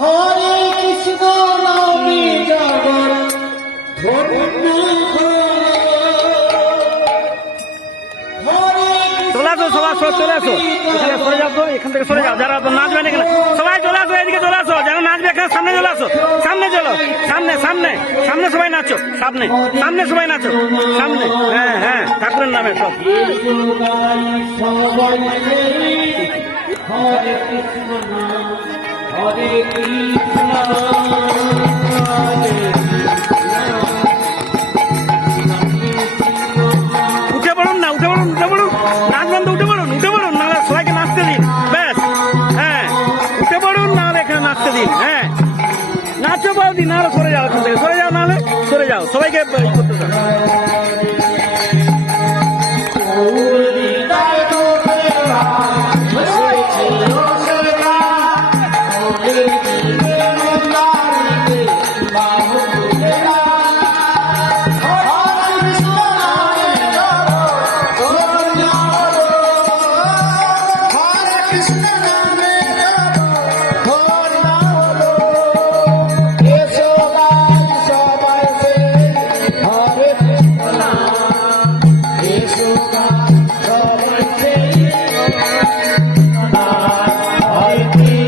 হরে কৃষ্ণ জগৎ চলে আসো সবাই সব চলে আসো। এখানে সরে যাও তো এখান থেকে সরে যাও। যারা এখানে সবাই চলে আসো এদিকে চলে আসো। যারা নাচবে এখানে সামনে চলে আসো। সামনে চলো। সামনে সামনে। সামনে সবাই নাচো সামনে। সামনে সবাই নাচো। সামনে হ্যাঁ হ্যাঁ ঠাকুরের নামে সব। হরে কৃষ্ণ উঠে পড়ুন না, উঠে পড়ুন উঠে পড়ুন। নাচবেন তো উঠে পড়ুন উঠে পড়ুন, নাহলে সবাইকে নাচতে দিন। ব্যাস হ্যাঁ উঠে পড়ুন, নাহলে এখানে নাচতে দিন হ্যাঁ। নাচো বৌদি, নাহলে সরে যাও সরে যাও, নাহলে সরে যাও। সবাইকে করতে Yeah.